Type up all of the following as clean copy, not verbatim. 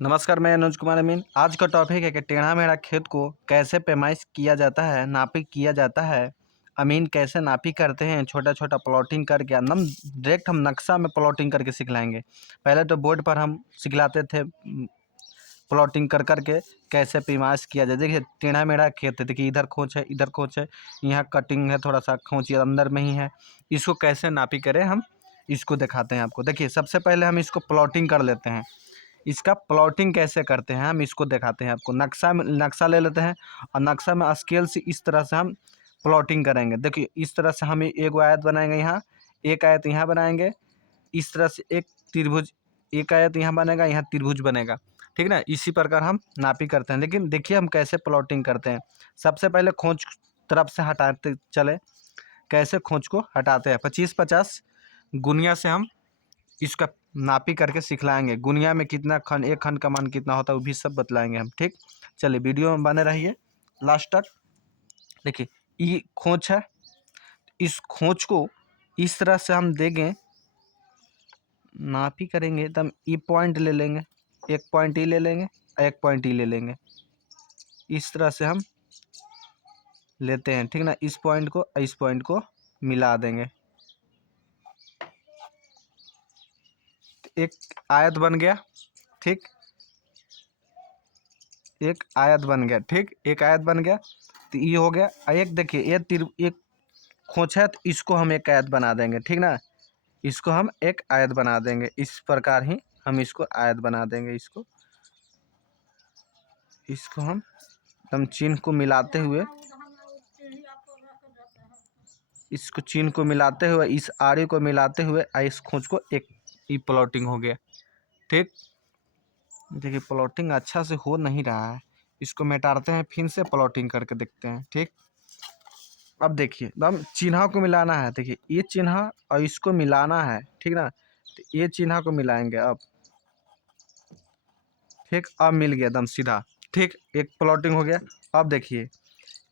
नमस्कार, मैं अनुज कुमार अमीन। आज का टॉपिक है कि टेढ़ा मेढ़ा खेत को कैसे पैमाइश किया जाता है, नापी किया जाता है। अमीन कैसे नापी करते हैं, छोटा छोटा प्लॉटिंग करके एकदम डायरेक्ट हम नक्शा में प्लॉटिंग करके सिखलाएंगे। पहले तो बोर्ड पर हम सिखलाते थे प्लॉटिंग कर करके कैसे पैमाइश किया जाए। देखिए टेढ़ा मेढ़ा खेत है, देखिए इधर खोच है, इधर खोच है, यहाँ कटिंग है, थोड़ा सा खोच ये अंदर में ही है। इसको कैसे नापी करें हम इसको दिखाते हैं आपको। देखिए सबसे पहले हम इसको प्लॉटिंग कर लेते हैं। इसका प्लॉटिंग कैसे करते हैं हम इसको दिखाते हैं आपको। नक्शा ले लेते हैं और नक्शा में स्केल से इस तरह से हम प्लॉटिंग करेंगे। देखिए इस तरह से हम एक आयत बनाएंगे, यहाँ एक आयत यहाँ बनाएंगे, इस तरह से एक त्रिभुज, एक आयत यहाँ बनेगा, यहाँ त्रिभुज बनेगा, ठीक ना। इसी प्रकार हम नापी करते हैं। लेकिन देखिए हम कैसे प्लॉटिंग करते हैं। सबसे पहले खोज तरफ से हटाते चले, कैसे खोज को हटाते हैं। 25-50 गुनिया से हम इसका नापी करके सिखलाएंगे। गुनिया में कितना खंड, एक खंड का मान कितना होता है वो भी सब बतलाएंगे हम, ठीक। चलिए वीडियो में बने रहिए लास्ट तक। देखिए ये खोज है, इस खोज को इस तरह से हम देंगे, नापी करेंगे तब ये पॉइंट ले लेंगे, एक पॉइंट ही ले लेंगे, एक पॉइंट ही ले लेंगे। इस तरह से हम लेते हैं, ठीक ना। इस पॉइंट को मिला देंगे, एक आयत बन गया, ठीक। एक आयत बन गया, ठीक, एक आयत बन गया। तो ये हो गया। एक देखिए एक खोज है तो इसको हम एक आयत बना देंगे, ठीक ना। इसको हम एक आयत बना देंगे, इस प्रकार ही हम इसको आयत बना देंगे। इसको हम एकदम चिन्ह को मिलाते हुए, इसको चिन्ह को मिलाते हुए, इस आरे को मिलाते हुए इस खोज को एक ई प्लॉटिंग हो गया, ठीक। देखिए प्लॉटिंग अच्छा से हो नहीं रहा है, इसको मिटाते हैं, फिर से प्लॉटिंग करके देखते हैं, ठीक। अब देखिए एकदम चिन्ह को मिलाना है। देखिए ये चिन्ह और इसको मिलाना है, ठीक ना। तो ये चिन्ह को मिलाएंगे अब, ठीक। अब मिल गया एकदम सीधा, ठीक। एक प्लॉटिंग हो गया। अब देखिए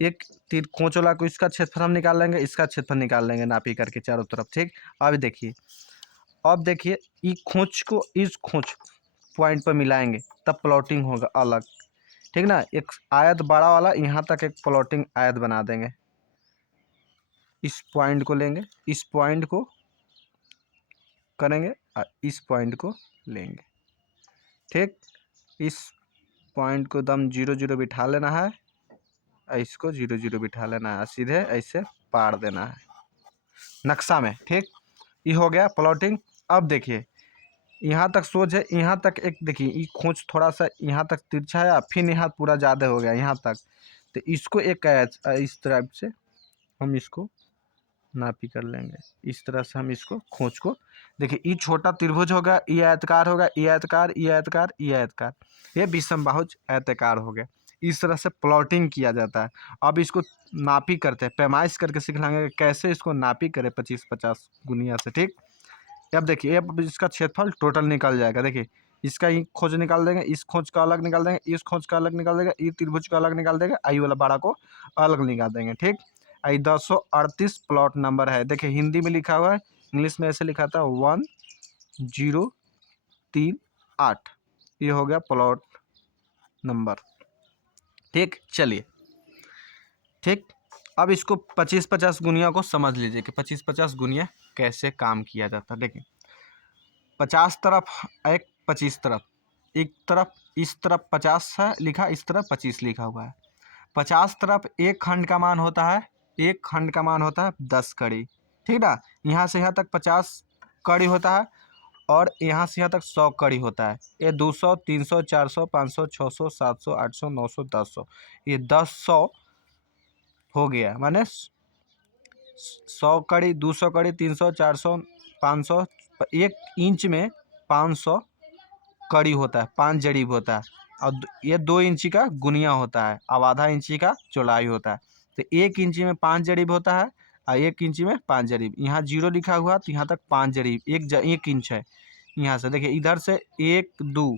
एक तीर खोच वाला को इसका क्षेत्रफल हम निकाल लेंगे, इसका क्षेत्रफल निकाल लेंगे नापी करके चारों तरफ, ठीक। अब देखिए ये खोच को इस खोच पॉइंट पर मिलाएंगे तब प्लॉटिंग होगा अलग, ठीक ना। एक आयत बड़ा वाला यहाँ तक एक प्लॉटिंग आयत बना देंगे। इस पॉइंट को लेंगे, इस पॉइंट को करेंगे और इस पॉइंट को लेंगे, ठीक। इस पॉइंट को एकदम 0-0 बिठा लेना है और इसको 0-0 बिठा लेना है, सीधे ऐसे पार देना है नक्शा में, ठीक। ये हो गया प्लॉटिंग। अब देखिए यहाँ तक सोच है, यहाँ तक एक देखिए ये खोज थोड़ा सा यहाँ तक तिरछा है, फिर यहाँ पूरा ज़्यादा हो गया यहाँ तक। तो इसको एक इस तरह से हम इसको नापी कर लेंगे। इस तरह से हम इसको खोज को, देखिए ये छोटा त्रिभुज होगा, ये आयतकार होगा, ये आयतकार, ये आयतकार, ये आयतकार, ये विषमबाहुज आयताकार हो गया। इस तरह से प्लॉटिंग किया जाता है। अब इसको नापी करते हैं, पैमाइश करके सिखलाएंगे कैसे इसको नापी करें 25-50 गुनिया से, ठीक। अब देखिए अब इसका क्षेत्रफल टोटल निकल जाएगा। देखिए इसका ही खोज निकाल देंगे, इस खोज का अलग निकाल देंगे, इस खोज का अलग निकाल देंगे, ये त्रिभुज का अलग निकाल देंगे, आई वाला बड़ा को अलग निकाल देंगे, ठीक। आई 238 प्लॉट नंबर है। देखिए हिंदी में लिखा हुआ है, इंग्लिश में ऐसे लिखा था 1038। ये हो गया प्लॉट नंबर, ठीक। चलिए ठीक, अब इसको 25-50 गुनिया को समझ लीजिए कि 25-50 गुनिया कैसे काम किया जाता है। देखिए 50 तरफ एक, 25 तरफ, एक तरफ इस तरफ 50 है लिखा, इस तरफ 25 लिखा हुआ है। 50 तरफ एक खंड का मान होता है, एक खंड का मान होता है 10 कड़ी, ठीक ना। यहाँ से यहाँ तक 50 कड़ी होता है और यहाँ से यहाँ तक 100 कड़ी होता है। ये 200, 300, 400, 500, 600, 700, 800, 900, 1000, ये 10 हो गया। माने 100 कड़ी, 200 कड़ी, 300, 400, 500, एक इंच में 500 कड़ी होता है, 5 जरीब होता है। और ये 2 इंची का गुनिया होता है, अब आधा इंची का चौड़ाई होता है। तो 1 इंची में 5 जरीब होता है और 1 इंची में 5 जरीब। यहाँ 0 लिखा हुआ तो यहाँ तक 5 जरीब, 1 इंच है। यहाँ से देखिए इधर से 1, 2,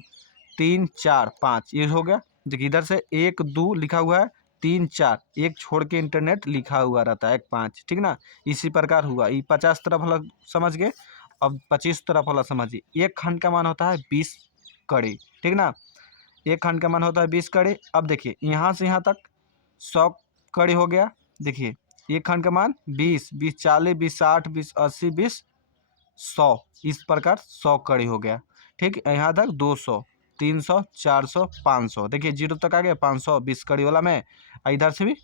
3, 4, 5 ये हो गया। देखिए इधर से 1, 2 लिखा हुआ है, 3, 4, एक छोड़ के इंटरनेट लिखा हुआ रहता है, 1, 5, ठीक ना। इसी प्रकार हुआ। ये 50 तरफ वाला समझ गए। अब 25 तरफ वाला समझिए। एक खंड का मान होता है 20 कड़ी, ठीक ना। एक खंड का मान होता है 20 कड़ी। अब देखिए यहाँ से यहाँ तक 100 कड़ी हो गया। देखिए एक खंड का मान 20, 20 40, 20 60, 20 80, 20 100, इस प्रकार 100 कड़ी हो गया। ठीक, यहाँ तक 200, 300, 400, 500। देखिए जीरो तक आ गया 500, 20 कड़ी वाला में। इधर से भी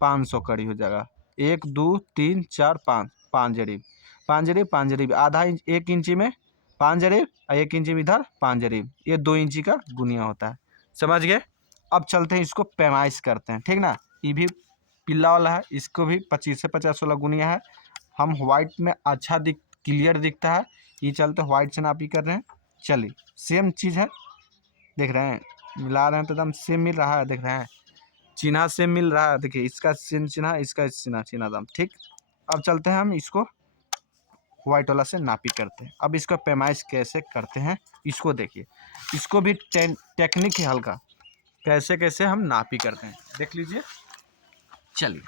500 कड़ी हो जाएगा। 1 2 3 4 5, 5 जरीब, 5 जरीब, 5 जरीब, आधा इंच 1 इंची में 5 जरीब, 1 इंची में इधर 5 जरीब, ये 2 इंची का गुनिया होता है। समझ गए। अब चलते हैं इसको पैमाइश करते हैं, ठीक ना। ये भी पिल्ला वाला है, इसको भी 25 से 50 वाला गुनिया है। हम व्हाइट में अच्छा क्लियर दिखता है, ये चलते व्हाइट से नापी कर रहे हैं। चलिए सेम चीज़ है, देख रहे हैं, मिला रहे हैं तो एकदम सेम मिल रहा है। देख रहे हैं चिन्हा सेम मिल रहा है। देखिए इसका चिन्हा, इसका चिन्हा दम। ठीक, अब चलते हैं हम इसको व्हाइट वाला से नापी करते हैं। अब इसका पैमाइश कैसे करते हैं इसको देखिए, इसको भी टेक्निक है हल्का, कैसे कैसे हम नापी करते हैं देख लीजिए। चलिए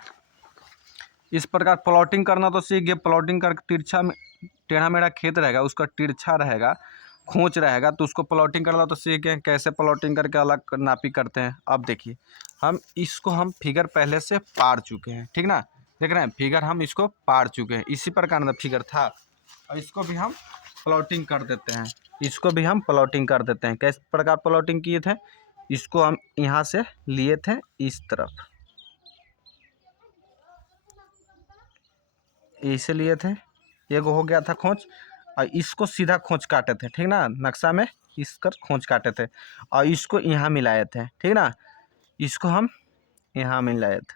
इस प्रकार प्लॉटिंग करना तो सीख गए। प्लॉटिंग कर तिरछा में टेढ़ा मेढ़ा खेत रहेगा, उसका तिरछा रहेगा, खोंच रहेगा, तो उसको प्लॉटिंग करना तो सीख गए कैसे प्लॉटिंग करके अलग नापी करते हैं। अब देखिए हम फिगर पहले से पार चुके हैं, ठीक ना। देख रहे हैं फिगर हम इसको पार चुके हैं, इसी प्रकार का फिगर था। और इसको भी हम प्लॉटिंग कर देते हैं, इसको भी हम प्लॉटिंग कर देते हैं। किस प्रकार प्लॉटिंग किए थे, इसको हम यहाँ से लिए थे इस तरफ, ऐसे लिए थे, एक हो गया था खोंच, और इसको सीधा खोंच काटे थे, ठीक ना। नक्शा में इसकर खोंच काटे थे और इसको यहाँ मिलाए थे, ठीक ना। इसको हम यहाँ मिलाए थे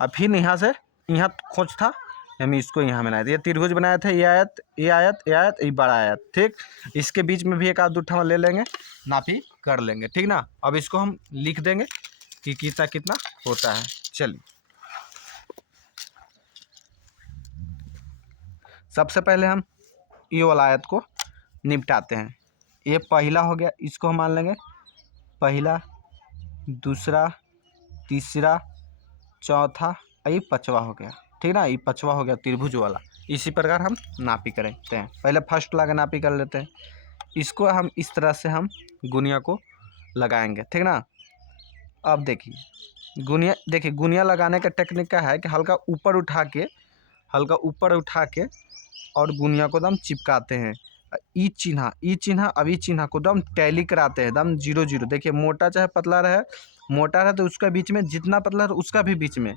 और फिर यहाँ से यहाँ खोंच था, हम इसको यहाँ मिलाए थे। ये त्रिभुज बनाए थे, ये आयत, ये आयत, ये आयत, ये बड़ा आयत। ठीक, इसके बीच में भी एक आध दूठा ले लेंगे, नापी कर लेंगे, ठीक ना। अब इसको हम लिख देंगे कि कितना कितना होता है। चलिए सबसे पहले हम ये वाला आयत को निपटाते हैं। ये पहला हो गया, इसको हम मान लेंगे पहला, दूसरा, तीसरा, चौथा, ये पाँचवा हो गया, ठीक ना। ये पाँचवा हो गया त्रिभुज वाला। इसी प्रकार हम नापी करते हैं। पहले फर्स्ट लगा नापी कर लेते हैं, इसको हम इस तरह से हम गुनिया को लगाएंगे, ठीक ना। अब देखिए गुनिया, देखिए गुनिया लगाने का टेक्निक क्या है कि हल्का ऊपर उठा के, हल्का ऊपर उठा के और गुनिया को दम चिपकाते हैं। ई चिन्ह अब ई चिन्ह को दम टैली कराते हैं, दम 0 0। देखिए मोटा चाहे पतला रहे, मोटा रहे तो उसका बीच में, जितना पतला रहे उसका भी बीच में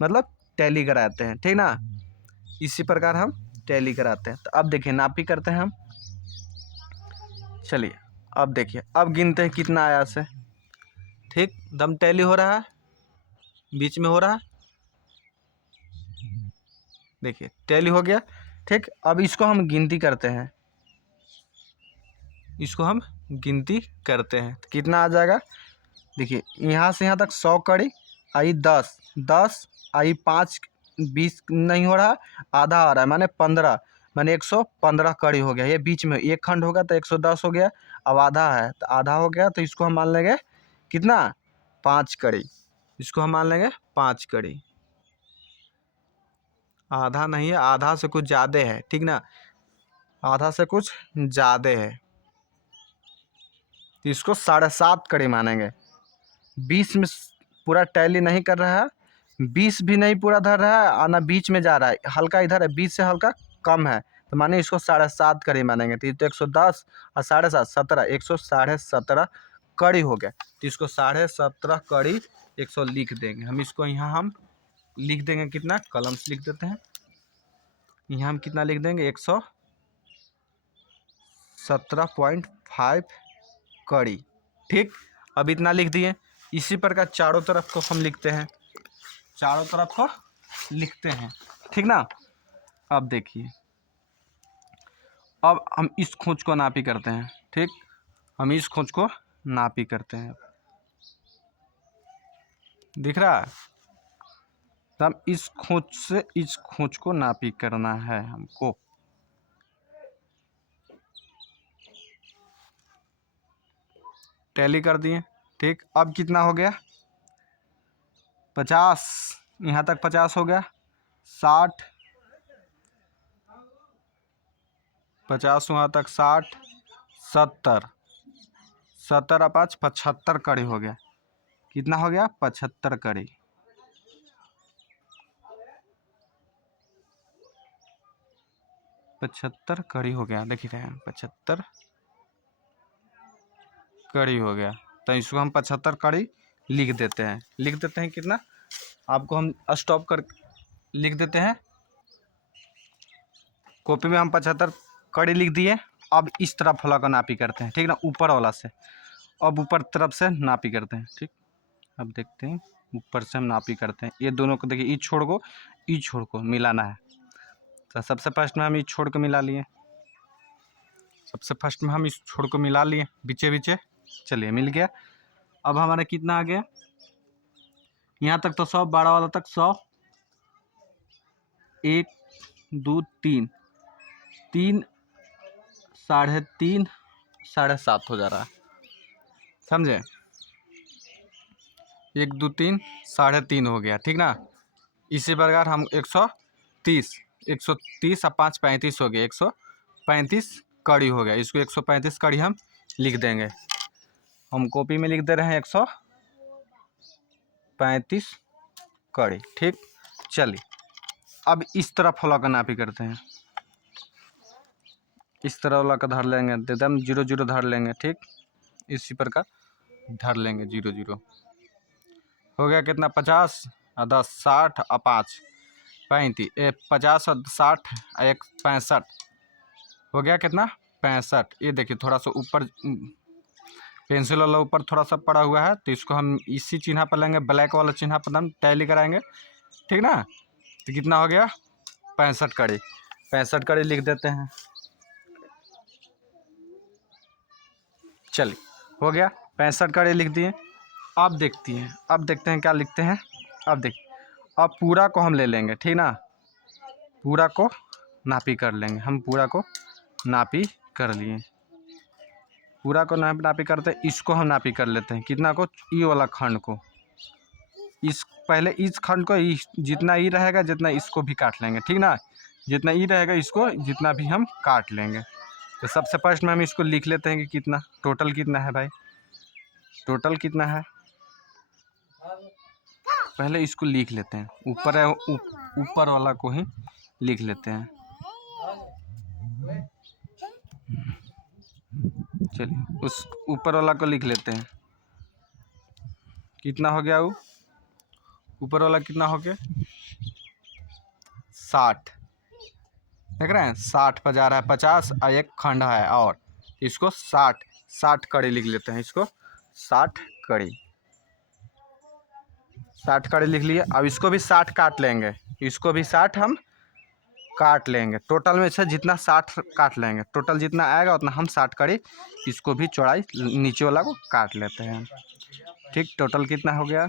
मतलब टैली कराते हैं, ठीक ना। इसी प्रकार हम टैली कराते हैं। तो अब देखिए नापी करते हैं हम। चलिए अब देखिए, अब गिनते हैं कितना आया से। ठीक, दम टैली हो रहा है, बीच में हो रहा है, देखिए टैली हो गया। ठीक, अब इसको हम गिनती करते हैं, इसको हम गिनती करते हैं तो कितना आ जाएगा। देखिए यहाँ से यहाँ तक 100 कड़ी, आई 10, 10, आई 5, 20 नहीं हो रहा, आधा आ रहा है, माने 15, माने 115 कड़ी हो गया। ये बीच में एक खंड होगा तो 110 हो गया, अब आधा है तो आधा हो गया, तो इसको हम मान लेंगे कितना, 5 कड़ी। इसको हम मान लेंगे 5 कड़ी, आधा नहीं है, आधा से कुछ ज़्यादा है, ठीक ना, आधा से कुछ ज़्यादा है, तो इसको 7.5 कड़ी मानेंगे। 20 में पूरा टैली नहीं कर रहा है, 20 भी नहीं पूरा धर रहा है और ना बीच में जा रहा है, हल्का इधर है, 20 से हल्का कम है, तो माने इसको 7.5 कड़ी मानेंगे। तो 110 और 7.5 17, 117 कड़ी हो गया। तो इसको 17.5 कड़ी 100 लिख देंगे हम। इसको यहाँ हम लिख देंगे कितना, कलम से लिख देते हैं। यहाँ हम कितना लिख देंगे, 117.5 कड़ी। ठीक, अब इतना लिख दिए। इसी प्रकार चारों तरफ को हम लिखते हैं, चारों तरफ को लिखते हैं, ठीक ना। अब देखिए, अब हम इस खोंच को नापी करते हैं। ठीक, हम इस खोंच को नापी करते हैं, दिख रहा है। तो हम इस खोंच से इस खोंच को नापी करना है हमको। टैली कर दिए। ठीक, अब कितना हो गया, 50, यहाँ तक 50 हो गया, 60, 50 वहाँ तक 60, 70, 17 5 75 कड़ी हो गया। कितना हो गया? 75 कड़ी। 75 कड़ी हो गया, देख रहे हैं 75 कड़ी हो गया। तो इसको हम 75 कड़ी लिख देते हैं। लिख देते हैं कितना, आपको हम स्टॉप कर लिख देते हैं। कॉपी में हम 75 कड़ी लिख दिए। अब इस तरफ वाला का नापी करते हैं, ठीक ना, ऊपर वाला से। अब ऊपर तरफ से नापी करते हैं, ठीक। अब देखते हैं ऊपर से हम नापी करते हैं। ये दोनों को देखिए, ई छोड़ को मिलाना है। तो सबसे फर्स्ट में हम ई छोड़ को मिला लिए। सबसे फर्स्ट में हम इस छोड़ को मिला लिए बीचे बीचे। चलिए मिल गया। अब हमारा कितना आ गया? यहाँ तक तो 100, 12 वाला तक 100, 1 2 3 3 3.5 7.5 हो जा रहा है, समझे? 1 2 3 3.5 हो गया, ठीक ना। इसी प्रकार हम 130 और 5 35 हो गया, 135 कड़ी हो गया। इसको 135 कड़ी हम लिख देंगे। हम कॉपी में लिख दे रहे हैं 135 कड़ी, ठीक। चलिए अब इस तरफ वाला का नापी करते हैं। इस तरह वाला का धर लेंगे, एकदम 0 0 धर लेंगे, ठीक। इसी प्रकार धर लेंगे 0 0। हो गया कितना? 50 और 10 60 और 5 35, 50 और 60 और 1 65 हो गया कितना? 65। ये देखिए थोड़ा सा ऊपर पेंसिल वाला ऊपर थोड़ा सा पड़ा हुआ है, तो इसको हम इसी चिन्ह पर लेंगे, ब्लैक वाला चिन्ह पर हम टैली कराएंगे, ठीक ना। तो कितना हो गया? 65 कड़ी। 65 कड़ी लिख देते हैं। चलिए हो गया, 65 कड़ी लिख दिए। अब देखते हैं क्या लिखते हैं। अब पूरा को हम ले लेंगे, ठीक ना। पूरा को नापी कर लेंगे हम। पूरा को नापी कर लिए। पूरा को नापी करते हैं। इसको हम नापी कर लेते हैं। कितना को? ई वाला खंड को। पहले इस खंड को जितना ई रहेगा जितना इसको भी काट लेंगे, ठीक ना। जितना ई रहेगा इसको जितना भी हम काट लेंगे। तो सबसे फर्स्ट में हम इसको लिख लेते हैं कि कितना टोटल कितना है भाई। टोटल कितना है पहले इसको लिख लेते हैं। ऊपर वाला को ही लिख लेते हैं। चलिए उस ऊपर वाला को लिख लेते हैं। कितना हो गया? वो ऊपर वाला कितना हो गया? 60। देख रहे हैं 60 पर जा रहा है। 50 और 1 खंड है, और इसको 60 कड़ी लिख लेते हैं। इसको 60 कड़ी लिख लिए। अब इसको भी 60 काट लेंगे। इसको भी 60 हम काट लेंगे। टोटल में से जितना 60 काट लेंगे, टोटल जितना आएगा उतना हम 60 कड़ी इसको भी चौड़ाई नीचे वाला को काट लेते हैं, ठीक। टोटल कितना हो गया?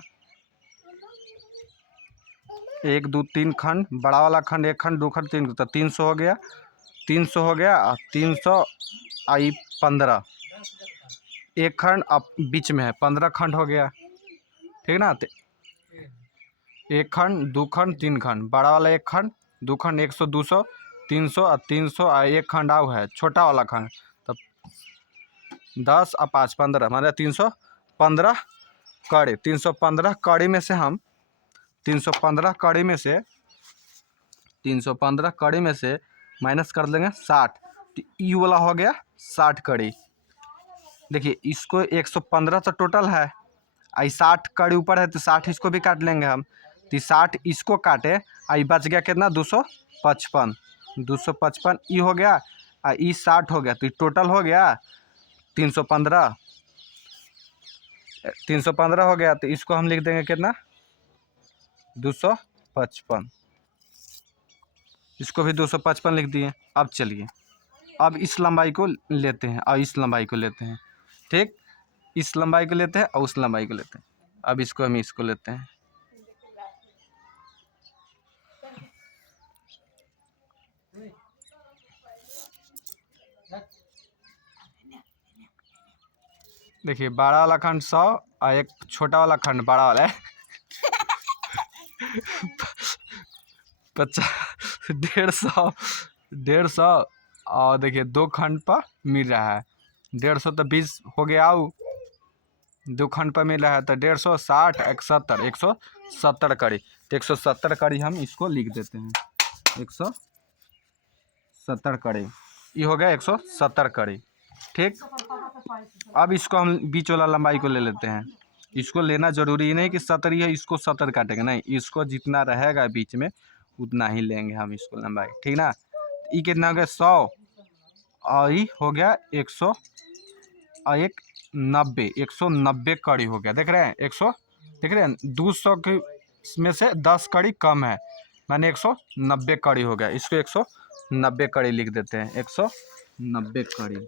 1 2 3 खंड, बड़ा वाला खंड 1 खंड 2 खंड 3, तो 300 हो गया। 300 हो गया। 300 आई 15 1 खंड, अब बीच में है 15 खंड हो गया, ठीक ना। 1 खंड 2 खंड 3 खंड, बड़ा वाला 1 खंड 2 खंड 100 200 300 और 300 और 1 खंड आउ है छोटा वाला खंड। तब 10 और 5 15 हमारे 315 कड़ी। 315 कड़ी में से हम 315 कड़ी में से माइनस कर देंगे 60। तो ई वाला हो गया 60 कड़ी। देखिए इसको 115 तो टोटल है, आई 60 कड़ी ऊपर है, तो 60 इसको भी काट लेंगे हम। तो 60 इसको काटे, आई बच गया कितना? 255। 255 ई हो गया, और ई 60 हो गया, तो टोटल हो गया 315। 315 हो गया, तो इसको हम लिख देंगे कितना? 255। इसको भी 255 लिख दिए। अब चलिए अब इस लंबाई को लेते हैं और इस लंबाई को लेते हैं, ठीक। इस लंबाई को लेते हैं और उस लंबाई को लेते हैं। अब इसको हम इसको लेते हैं। देखिए बड़ा वाला खंड 100 और एक छोटा वाला खंड बड़ा वाला है 50 150 और देखिए 2 खंड पर मिल रहा है 150, तो 20 हो गया। दो खंड पर मिला है तो 150, 60, 71, 170 कड़ी। तो 170 कड़ी हम इसको लिख देते हैं, 170 कड़ी। ये हो गया 170 कड़ी। ठीक, अब इसको हम बीच वाला लंबाई को ले लेते हैं। इसको लेना जरूरी नहीं कि 70 ही है इसको 70 काटेंगे, नहीं, इसको जितना रहेगा बीच में उतना ही लेंगे हम इसको लंबाई, ठीक ना। ये कितना हो गया 100, और ये हो गया 100 और 90, 190 कड़ी हो गया। देख रहे हैं 100, देख रहे हैं 200 के में से 10 कड़ी कम है, माने 190 कड़ी हो गया। इसको 190 कड़ी लिख देते हैं, 190 कड़ी।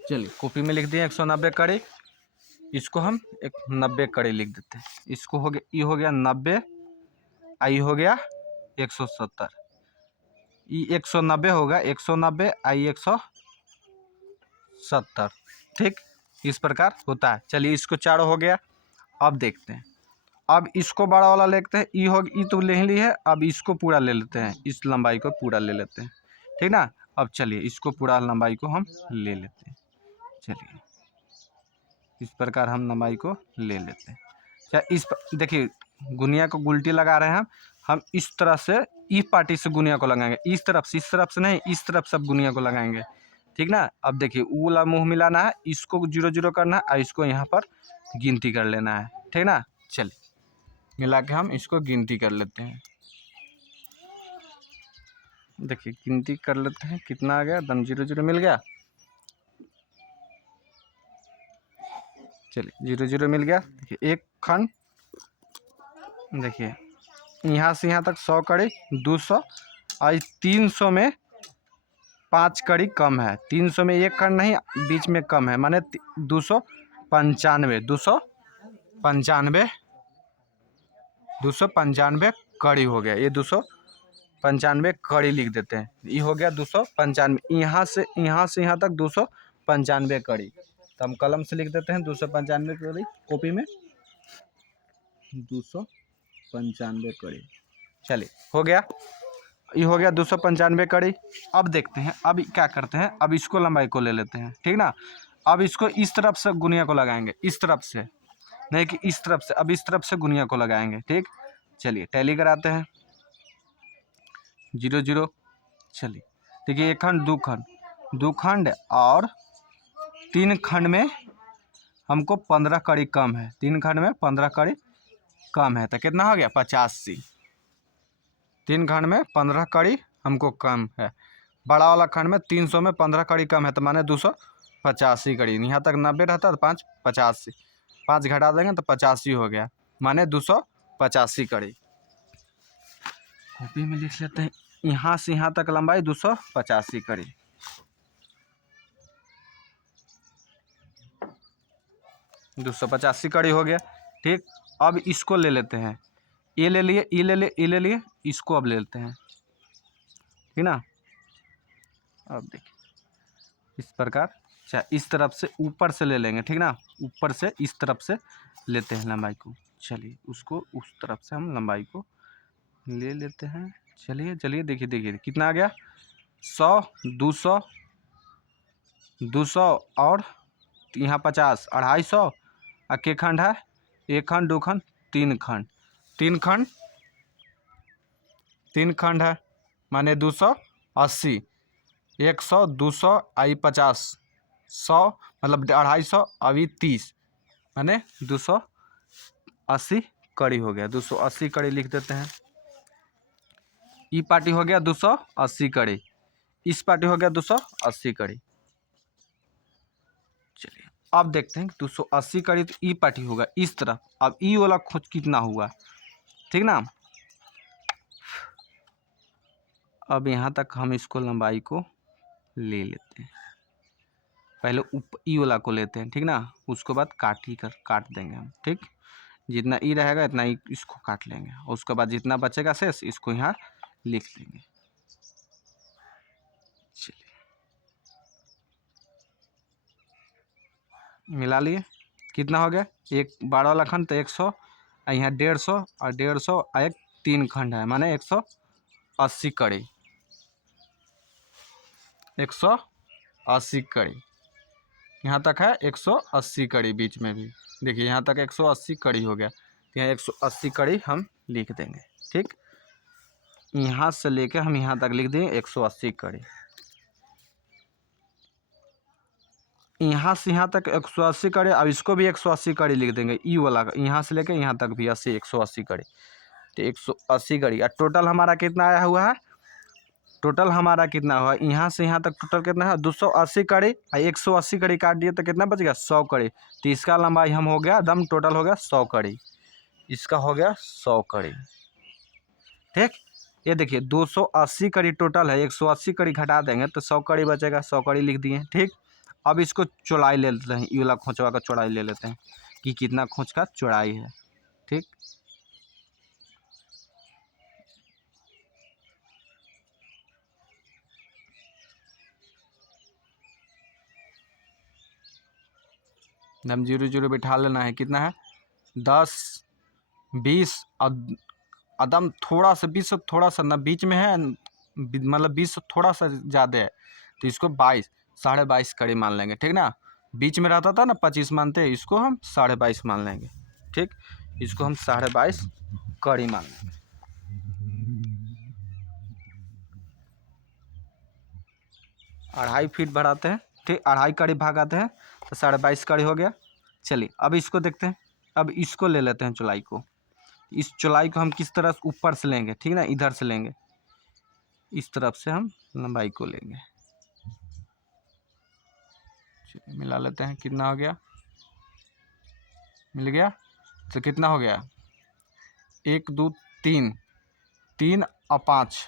चलिए कॉपी में लिख दिए 190 कड़ी। इसको हम 90 कड़ी लिख देते हैं। इसको हो गया, ये हो गया 90, आई हो गया 170, ये 190 होगा, 190 आई 170। ठीक, इस प्रकार होता है। चलिए इसको चारों हो गया। अब देखते हैं, अब इसको बड़ा वाला लेते हैं। ये हो, ये तो ले ली है, अब इसको पूरा ले लेते हैं, इस लंबाई को पूरा ले लेते हैं, ठीक ना। अब चलिए इसको पूरा लंबाई को हम ले लेते हैं। चलिए इस प्रकार हम लंबाई को ले लेते हैं। क्या इस देखिए गुनिया को गुलटी लगा रहे हैं हम इस तरह से, इस पार्टी से गुनिया को लगाएंगे, इस तरफ से, इस तरफ से नहीं, इस तरफ सब गुनिया को लगाएंगे, ठीक ना। अब देखिए वो वाला मुँह मिलाना है, इसको 0 0 करना है और इसको यहाँ पर गिनती कर लेना है, ठीक ना। चलिए मिला के हम इसको गिनती कर लेते हैं। देखिए गिनती कर लेते हैं, कितना आ गया, एकदम 0 0 मिल गया। चलिए 0 0 मिल गया। देखिए एक खंड, देखिए यहाँ से यहाँ तक 100 कड़ी, 200 और 300 में 5 कड़ी कम है। 300 में एक खंड नहीं, बीच में कम है, माने 295, 295 कड़ी हो गया। ये 295 कड़ी लिख देते हैं। ये हो गया 295, यहाँ से यहाँ तक 295 कड़ी। तो हम कलम से लिख देते हैं 295 कड़ी, कॉपी में 295 कड़ी। चलिए हो गया, ये हो गया 295 कड़ी। अब देखते हैं, अब क्या करते हैं, अब इसको लंबाई को ले लेते हैं, ठीक ना। अब इसको इस तरफ से गुनिया को लगाएंगे, इस तरफ से नहीं कि इस तरफ से, अब इस तरफ से गुनिया को लगाएंगे, ठीक। चलिए टैली कराते हैं, 0 0। चलिए देखिए एक खंड, दो खंड और 3 खंड में हमको 15 कड़ी कम है, 3 खंड में 15 कड़ी कम है, तो कितना हो गया 85। 3 खंड में 15 कड़ी हमको कम है। बड़ा वाला खंड में 300 में 15 कड़ी कम है, तो माने 285 कड़ी। यहाँ तक 90 रहता है तो 5 85, 5 घटा देंगे तो 85 हो गया, माने 285 कड़ी। कॉपी में लिख लेते हैं, यहाँ से यहाँ तक लंबाई 285 कड़ी। $285 कड़ी हो गया। ठीक, अब इसको ले लेते हैं, ये ले लिए, ये ले लिए, इसको अब ले लेते हैं, ठीक ना। अब देखिए इस प्रकार, अच्छा इस तरफ से ऊपर से ले लेंगे, ठीक ना, ऊपर से इस तरफ से लेते हैं लंबाई को। चलिए उसको उस तरफ से हम लंबाई को ले लेते हैं। चलिए देखिए कितना आ गया, 100, 200 और यहाँ 50, 250। और के खंड है, एक खंड, दो खंड, तीन खंड, तीन खंड है, माने 280, 100, 200 आई 50, 100 मतलब 250, अभी 30, माने 280 कड़ी हो गया। 280 कड़ी लिख देते हैं। ई पार्टी हो गया 280 कड़ी, इस पार्टी हो गया 280 कड़ी। चलिए अब देखते हैं 280 कड़ी तो ई पार्टी होगा इस तरफ। अब ई वाला खोज कितना हुआ, ठीक ना। अब यहाँ तक हम इसको लंबाई को ले लेते हैं। पहले ई वाला को लेते हैं, ठीक ना, उसके बाद काट देंगे हम, ठीक। जितना ई रहेगा इतना ई इसको काट लेंगे, और उसके बाद जितना बचेगा शेष इसको यहाँ लिख लेंगे। चलिए मिला लिए, कितना हो गया, एक 12 वाला खंड तो 100, और यहाँ 150 और 150 और एक 3 खंड है, माने 180 कड़ी, 180 कड़ी। यहाँ तक है 180 कड़ी, बीच में भी देखिए यहाँ तक 180 कड़ी हो गया। तो यहाँ 180 कड़ी हम लिख देंगे। ठीक, यहाँ से लेके हम यहाँ तक लिख देंगे 180 कड़ी। यहाँ से यहाँ तक 180 कड़ी। अब इसको भी 180 कड़ी लिख देंगे, ई वाला यहाँ से लेके यहाँ तक भी 180 कड़ी। तो 180 कड़ी। और टोटल हमारा कितना आया हुआ है, टोटल हमारा कितना हुआ यहाँ से यहाँ तक टोटल कितना है 280 कड़ी। 180 कड़ी काट दिए तो कितना बच गया 100 कड़ी। तो इसका लंबाई हम हो गया एकदम टोटल हो गया 100 कड़ी, इसका हो गया 100 कड़ी। ठीक, ये देखिए 280 कड़ी टोटल है, 180 कड़ी घटा देंगे तो 100 कड़ी बचेगा, 100 कड़ी लिख दिए। ठीक, अब इसको चौड़ाई ले लेते हैं, ये वाला खोचवा का चौड़ाई ले लेते हैं कि कितना खोच का चौड़ाई है। ठीक, हम 0 0 बिठा लेना है। कितना है 10 20 अदम थोड़ा सा 20 थोड़ा सा ना बीच में है, मतलब 20 थोड़ा सा ज़्यादा है तो इसको 22 22.5 कड़ी मान लेंगे। ठीक ना, बीच में रहता था ना 25 मानते हैं, इसको हम 22.5 मान लेंगे। ठीक, इसको हम 22.5 कड़ी मान लेंगे। अढ़ाई फीट बढ़ाते हैं। ठीक, अढ़ाई कड़ी भागाते हैं तो 22.5 कड़ी हो गया। चलिए अब इसको देखते हैं। अब इसको ले लेते हैं चौड़ाई को। इस चौड़ाई को हम किस तरह से ऊपर से लेंगे, ठीक ना, इधर से लेंगे, इस तरफ से हम लंबाई को लेंगे। चलिए मिला लेते हैं, कितना हो गया, मिल गया। तो कितना हो गया 1 2 3 3 और 5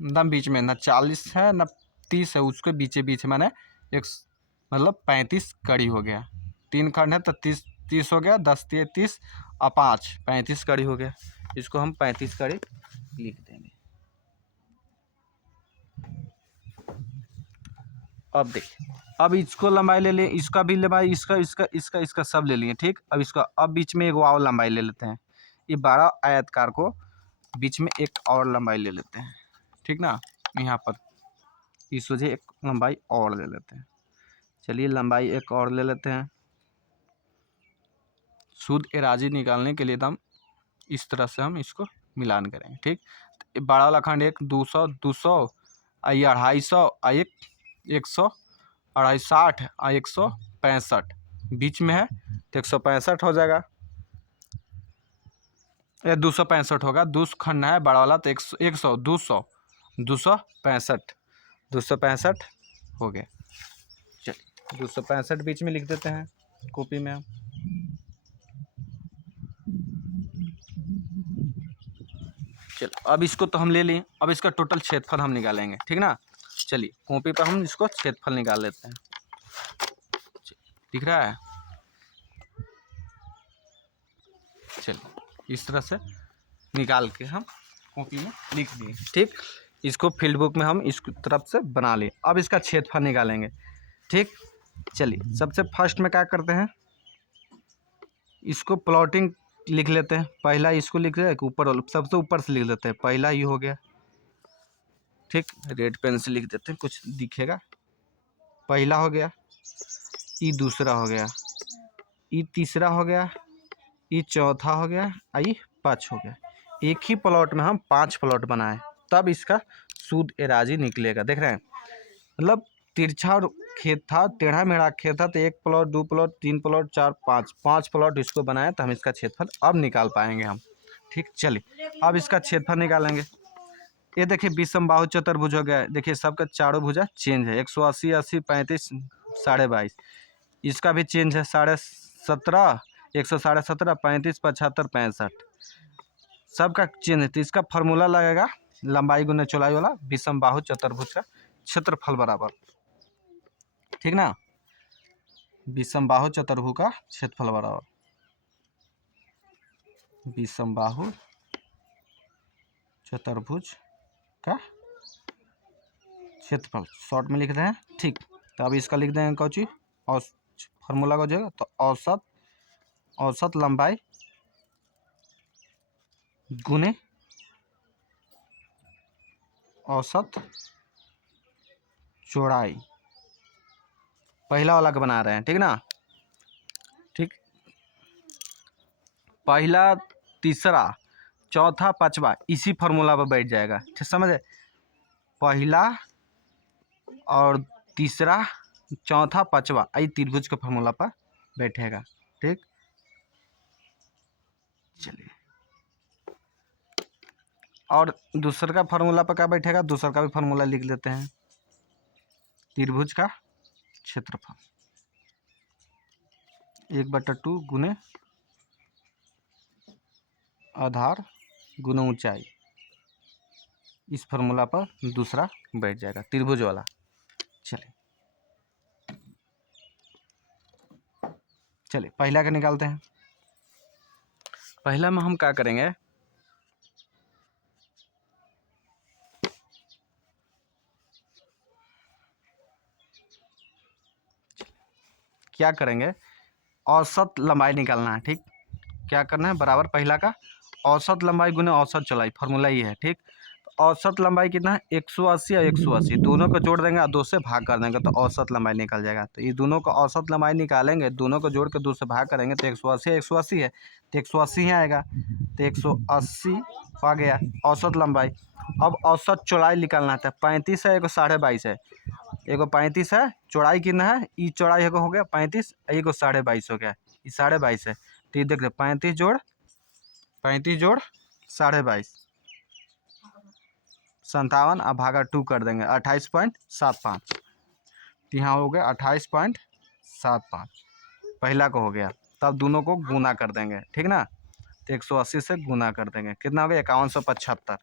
एकदम बीच में, ना 40 है ना 30 है, उसके बीचे बीच मैंने एक मतलब 35 कड़ी हो गया। 3 खंड है तो 30 हो गया, 10 3 30 और 5 35 कड़ी हो गया। इसको हम 35 कड़ी लिख देंगे। अब देखिए, अब इसको लंबाई ले लें, इसका भी लंबाई, इसका इसका इसका इसका सब ले लिए। ठीक, अब इसका अब बीच में एक और लंबाई ले लेते हैं। ये 12 आयतकार को बीच में एक और लंबाई ले लेते हैं। ठीक ना, यहाँ पर इस वजह एक लंबाई और ले लेते हैं। चलिए लंबाई एक और ले लेते हैं। शुद्ध एराजी निकालने के लिए हम इस तरह से हम इसको मिलान करेंगे। ठीक, 12 वाला खंड 1 200 200 ये 250 एक 100 260 165 बीच में है तो 165 हो जाएगा, ये 265 होगा। 2 खंड है बड़ा वाला तो 100 200 265 265 हो गया। चलिए 265 बीच में लिख देते हैं कॉपी में हम। चलो अब इसको तो हम ले लिए, अब इसका टोटल क्षेत्रफल हम निकालेंगे। ठीक ना, चलिए कॉपी पर हम इसको क्षेत्रफल निकाल लेते हैं। दिख रहा है, चलिए इस तरह से निकाल के हम कॉपी में लिख दिए। ठीक, इसको फील्ड बुक में हम इस तरफ से बना लिए। अब इसका क्षेत्रफल निकालेंगे। ठीक, चलिए सबसे फर्स्ट में क्या करते हैं, इसको प्लॉटिंग लिख लेते हैं। पहला इसको लिख रहे हैं, ऊपर सबसे ऊपर से लिख लेते हैं। पहला ये हो गया। ठीक, रेड पेन से लिख देते हैं, कुछ दिखेगा। पहला हो गया, ये दूसरा हो गया, ये तीसरा हो गया, ये चौथा हो गया, ये 5 हो गया। एक ही प्लॉट में हम 5 प्लॉट बनाए, तब इसका शुद्ध एराजी निकलेगा। देख रहे हैं, मतलब तिरछा खेत था, टेढ़ा मेढ़ा खेत था, तो 1 प्लॉट 2 प्लॉट 3 प्लॉट 4 5 प्लॉट इसको बनाया, तो हम इसका क्षेत्रफल अब निकाल पाएंगे हम। ठीक, चलिए अब इसका क्षेत्रफल निकालेंगे। ये देखिए विषमबाहु चतुर्भुज हो गया। देखिए सबका चारों भुजा चेंज है, 180 80 35 22.5। इसका भी चेंज है, 17.5 117 35 75 65 सबका चेंज है। तो इसका फार्मूला लगेगा लंबाई गुना चौड़ाई वाला, विषमबाहु चतुर्भुज का क्षेत्रफल बराबर। ठीक ना, विषमबाहु चतुर्भुज का क्षेत्रफल बराबर विषमबाहु चतुर्भुज का क्षेत्रफल, शॉर्ट में लिख रहे हैं। ठीक, तो अब इसका लिख देंगे कौची, और फार्मूला का जो है तो औसत लंबाई गुने औसत चौड़ाई पहला वाला का बना रहे हैं, ठीक ना। ठीक, पहला, तीसरा, चौथा, पांचवा इसी फार्मूला पर बैठ जाएगा, ठीक समझे। पहला और तीसरा, चौथा, पांचवा आई त्रिभुज के फार्मूला पर बैठेगा, ठीक। चलिए, और दूसरा का फार्मूला पर क्या बैठेगा, दूसरा का भी फार्मूला लिख लेते हैं। त्रिभुज का क्षेत्रफल 1/2 गुने आधार गुना ऊंचाई, इस फार्मूला पर दूसरा बैठ जाएगा त्रिभुज वाला। चलिए पहला का निकालते हैं। पहला में हम क्या करेंगे, क्या करेंगे, औसत लंबाई निकालना है, ठीक। क्या करना है, बराबर पहला का औसत लंबाई गुने औसत चौड़ाई, फार्मूला ये है, ठीक। तो औसत लंबाई कितना है, 180 और 180 दोनों को जोड़ देंगे और 2 से भाग कर देंगे तो औसत लंबाई निकल जाएगा। तो ये दोनों को औसत लंबाई निकालेंगे, दोनों को जोड़ के 2 से भाग करेंगे तो 180 180 है, तो 180 ही आएगा, तो 180 आ गया औसत लंबाई। अब औसत चौड़ाई निकालना था, 35 है, एगो 22.5 है, एगो 35 है, चौड़ाई कितना है, ई चौड़ाई एगो हो गया 35, एगो 22.5 हो गया, ये 22.5 है। तो ये देख 35 जोड़ 22.5 57 अब भागा 2 कर देंगे 28.75, यहाँ हो गया 28.75, पहला को हो गया। तब दोनों को गुना कर देंगे, ठीक ना। तो 180 से गुना कर देंगे, कितना हो गया 5175,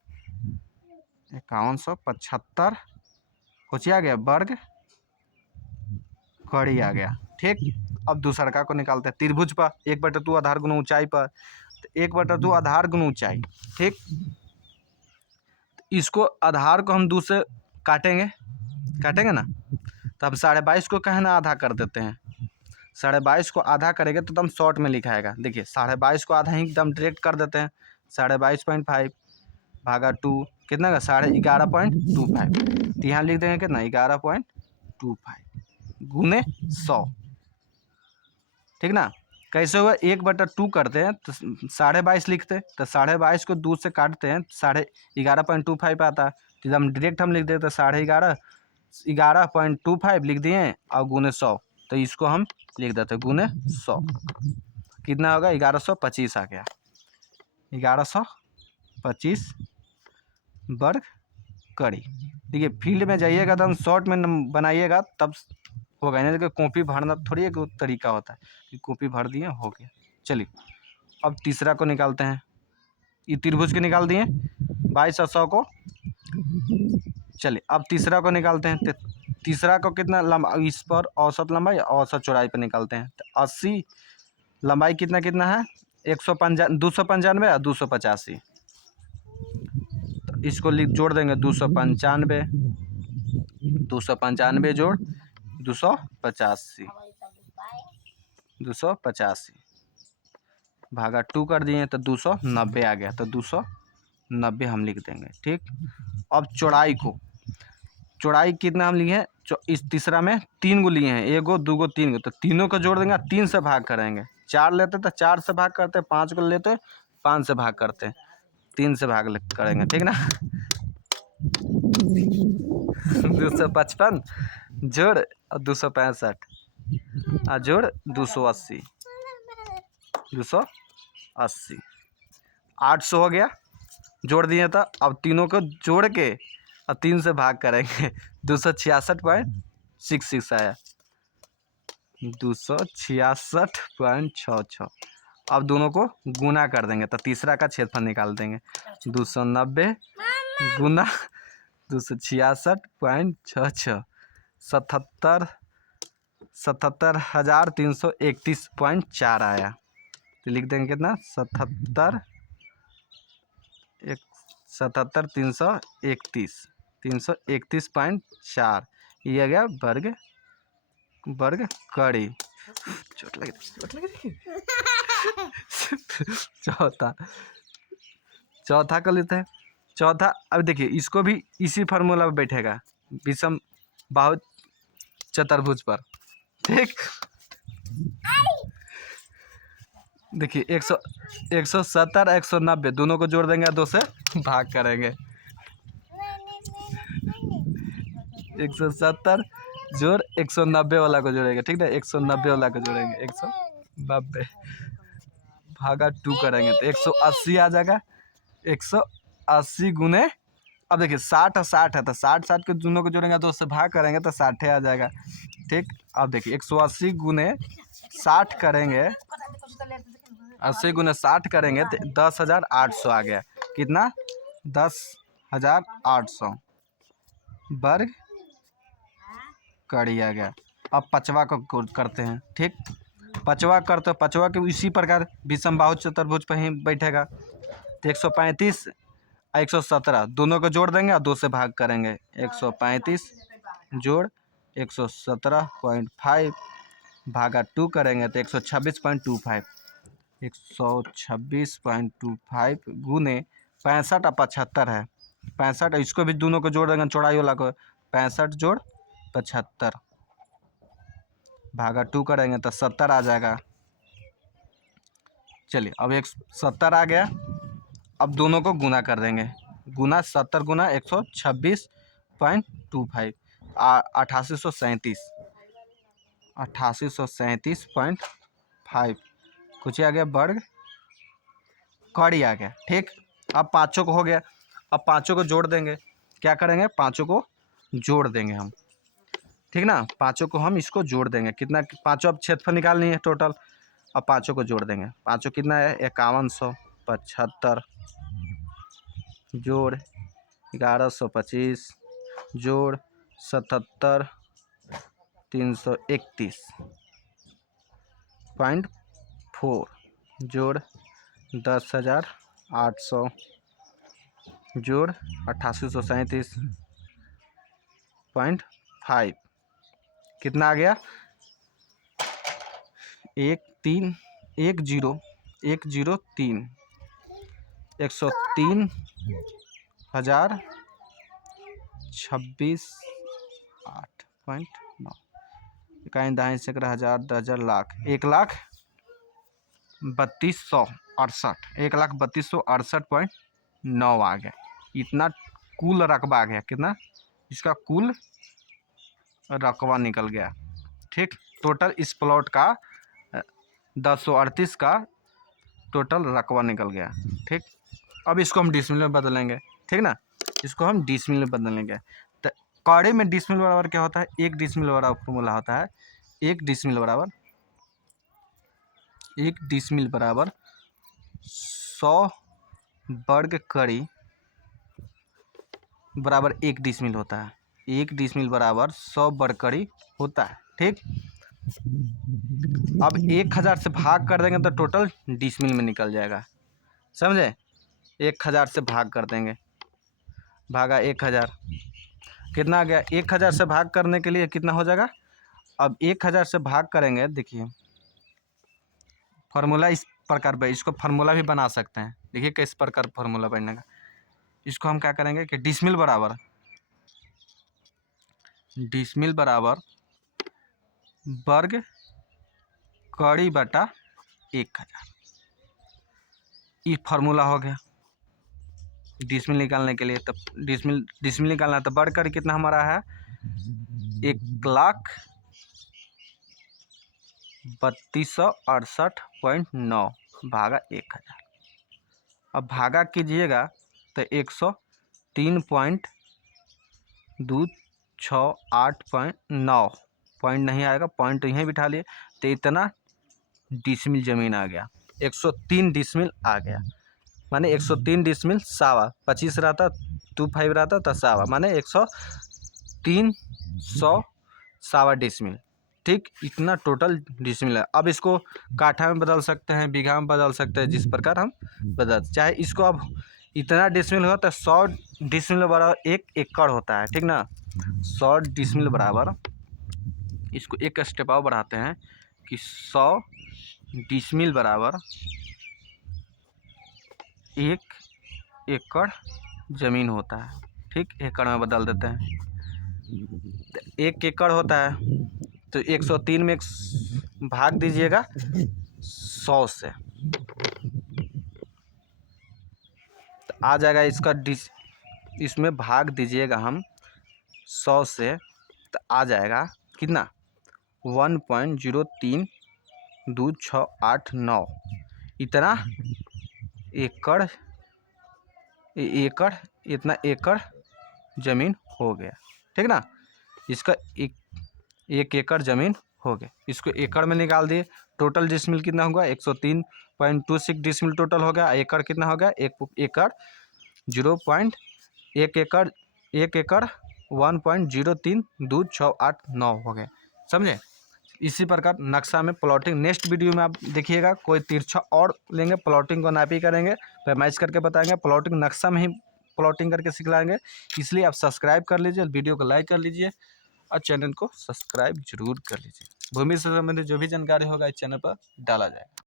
5175 कुछ आ गया वर्ग कड़ी आ गया, ठीक। अब दूसरा को निकालते हैं त्रिभुज पर 1/2 आधार गुना ऊंचाई पर, तो 1/2 आधार गुना ऊंचाई, ठीक। इसको आधार को हम 2 से काटेंगे ना, तो अब 22.5 को कहना आधा कर देते हैं, 22.5 को आधा करेंगे तो एकदम शॉर्ट में लिखाएगा, देखिए 22.5 को आधा ही एकदम डायरेक्ट कर देते हैं, 22.5 भागा 2 कितना का 11.25, तो यहाँ लिख देंगे कितना 11.25 गुने 100, ठीक ना। कैसे हुआ, 1/2 करते हैं तो 22.5 लिखते, तो 22.5 को 2 से काटते हैं 11.25 आता है, तो हम डायरेक्ट हम लिख देते 11.25 लिख दिए और गुने 100, तो इसको हम लिख देते गुने 100, कितना होगा 1125 आ गया, 1125 वर्ग कड़ी। देखिए फील्ड में जाइएगा तो हम शॉर्ट में बनाइएगा तब होगा, नहीं तो कॉपी भरना थोड़ी एक तरीका होता है कि कॉपी भर दिए हो गया। चलिए अब तीसरा को निकालते हैं, ये त्रिभुज के निकाल दिए 22 और 100 को। चलिए अब तीसरा को निकालते हैं, तो तीसरा को कितना लंबा, इस पर औसत लंबाई औसत चौड़ाई पर निकालते हैं, तो 80 लंबाई कितना कितना है 295 और 285, तो इसको जोड़ देंगे 295 जोड़ 285 भागा 2 कर दिए तो 290 आ गया, तो 290 हम लिख देंगे, ठीक। अब चौड़ाई कितना हम लिए हैं, इस तीसरा में 3 गो लिए हैं, 1 गो 2 गो 3 गो, तो तीनों को जोड़ देंगे 3 से भाग करेंगे, 4 लेते तो 4 से भाग करते, 5 को लेते 5 से भाग करते, 3 से भाग करेंगे, ठीक ना। 255 जोड़ 265 और जोड़ 280 800 हो गया, जोड़ दिए था। अब तीनों को जोड़ के और 3 से भाग करेंगे 266.66 आया, 266.66। अब दोनों को गुना कर देंगे तो तीसरा का क्षेत्रफल निकाल देंगे, 290 गुना 266.66 77,331.4 आया, तो लिख देंगे कितना 331.4 ये आ गया वर्ग कड़ी। चोट लगी चौथा कर लेते हैं। चौथा अब देखिए इसको भी इसी फार्मूला पर बैठेगा, विषम बाहु चतुर्भुज पर, ठीक। देखिए 170 190 दोनों को जोड़ देंगे, 2 से भाग करेंगे। 170 जोड़ 190 वाला को जोड़ेंगे, ठीक है, 190 वाला को जोड़ेंगे, 190 भागा 2 करेंगे तो 180 आ जाएगा। 180 गुने, अब देखिए 60 और 60 है तो 60 के दोनों को जोड़ेंगे, 2 से भाग करेंगे तो 60 आ जाएगा, ठीक। अब देखिए 180 गुने 60 करेंगे, 80 गुने 60 करेंगे तो 10,800 आ गया। कितना? 10,800 वर्ग कड़ी आ गया। अब पचवा को करते हैं, ठीक। पचवा करते, पचवा के इसी प्रकार विषमबाहु चतुर्भुज पर ही बैठेगा। तो 135 और 117 दोनों को जोड़ देंगे और 2 से भाग करेंगे। 135 जोड़ 117.5 भागा 2 करेंगे तो 126.25। 126.25 गुने 65 और 75 है, 65, इसको भी दोनों को जोड़ देंगे, चौड़ाई वाला को। 65 जोड़ 75 भागा 2 करेंगे तो 70 आ जाएगा। चलिए अब 170 आ गया। अब दोनों को गुना कर देंगे, गुना 70 गुना 126.25 8837.5 कुछ आ गया, वर्ग कड़ी आ गया, ठीक। अब पाँचों को हो गया, अब पाँचों को जोड़ देंगे। क्या करेंगे? पाँचों को जोड़ देंगे हम, ठीक ना। पाँचों को हम इसको जोड़ देंगे। कितना? पाँचों, अब क्षेत्रफल निकालनी है टोटल। अब पाँचों को जोड़ देंगे। पाँचों कितना है? 5175 जोड़ 1125 जोड़ 77 331.4 जोड़ 10,800 जोड़ 8837.5 कितना आ गया? 103 1,26,8.9 इकाई दाएं से 1000 10,000 लाख 1,32,68 आ गया। इतना कुल रकबा आ गया। कितना? इसका कुल रकबा निकल गया, ठीक। टोटल इस प्लॉट का 1038 का टोटल रकबा निकल गया, ठीक। अब इसको हम डिसमिल में बदलेंगे, ठीक ना। इसको हम डिसमिल में बदलेंगे। तो कड़ी में डिसमिल बराबर क्या होता है? 1 डिसमिल बराबर फॉर्मूला होता है। 1 डिसमिल बराबर 100 वर्ग कड़ी बराबर 1 डिसमिल होता है। 1 डिसमिल बराबर 100 वर्ग कड़ी होता है, ठीक। अब 1000 से भाग कर देंगे तो टोटल डिसमिल में निकल जाएगा, समझे। 1000 से भाग कर देंगे, भागा 1000 कितना आ गया? 1000 से भाग करने के लिए कितना हो जाएगा? अब 1000 से भाग करेंगे, देखिए फार्मूला इस प्रकार पे, इसको फार्मूला भी बना सकते हैं। देखिए किस प्रकार फार्मूला बनेगा। इसको हम क्या करेंगे कि डिसमिल बराबर वर्ग कड़ी बटा 1000, ये फार्मूला हो गया डिसमिल निकालने के लिए। तब डिसमिल निकालना, तो वर्ग कड़ी कितना हमारा है? 1,32,68.9 भागा 1000। अब भागा कीजिएगा तो 103.268.9 पॉइंट नहीं आएगा, पॉइंट यहीं बिठा लिए। तो इतना डिसमिल ज़मीन आ गया, 103 डिसमिल आ गया। माने 103 डिसमिल सावा 25 रहता, 25 रहता तो सावा, माने 103 सावा डिसमिल, ठीक। इतना टोटल डिसमिल है। अब इसको काठा में बदल सकते हैं, बीघा में बदल सकते हैं, जिस प्रकार हम बदल चाहे इसको। अब इतना डिसमिल हो तो 100 डिसमिल बराबर 1 एकड़ होता है, ठीक ना। 100 डिसमिल बराबर, इसको एक स्टेप और बढ़ाते हैं कि 100 डिसमिल बराबर 1 एकड़ ज़मीन होता है, ठीक। एकड़ में बदल देते हैं। 1 एकड़ होता है तो 103 में भाग दीजिएगा 100 से, तो आ जाएगा इसका इसमें भाग दीजिएगा हम 100 से, तो आ जाएगा कितना 1.032689 इतना एकड़ इतना एकड़ ज़मीन हो गया। ठीक ना, इसका एक एकड़ ज़मीन हो गया। इसको एकड़ में निकाल दिए, टोटल डिसमिल कितना होगा 103.26 डिसमिल टोटल हो गया। एकड़ कितना हो गया, एक एकड़ 1.032689 हो गया। समझे। इसी प्रकार नक्शा में प्लॉटिंग नेक्स्ट वीडियो में आप देखिएगा, कोई तिरछा और लेंगे, प्लॉटिंग को नापी करेंगे, पैमाइश करके बताएंगे, प्लॉटिंग नक्शा में ही प्लॉटिंग करके सिखलाएंगे। इसलिए आप सब्सक्राइब कर लीजिए, वीडियो को लाइक कर लीजिए और चैनल को सब्सक्राइब जरूर कर लीजिए। भूमि से संबंधित जो भी जानकारी होगा इस चैनल पर डाला जाएगा।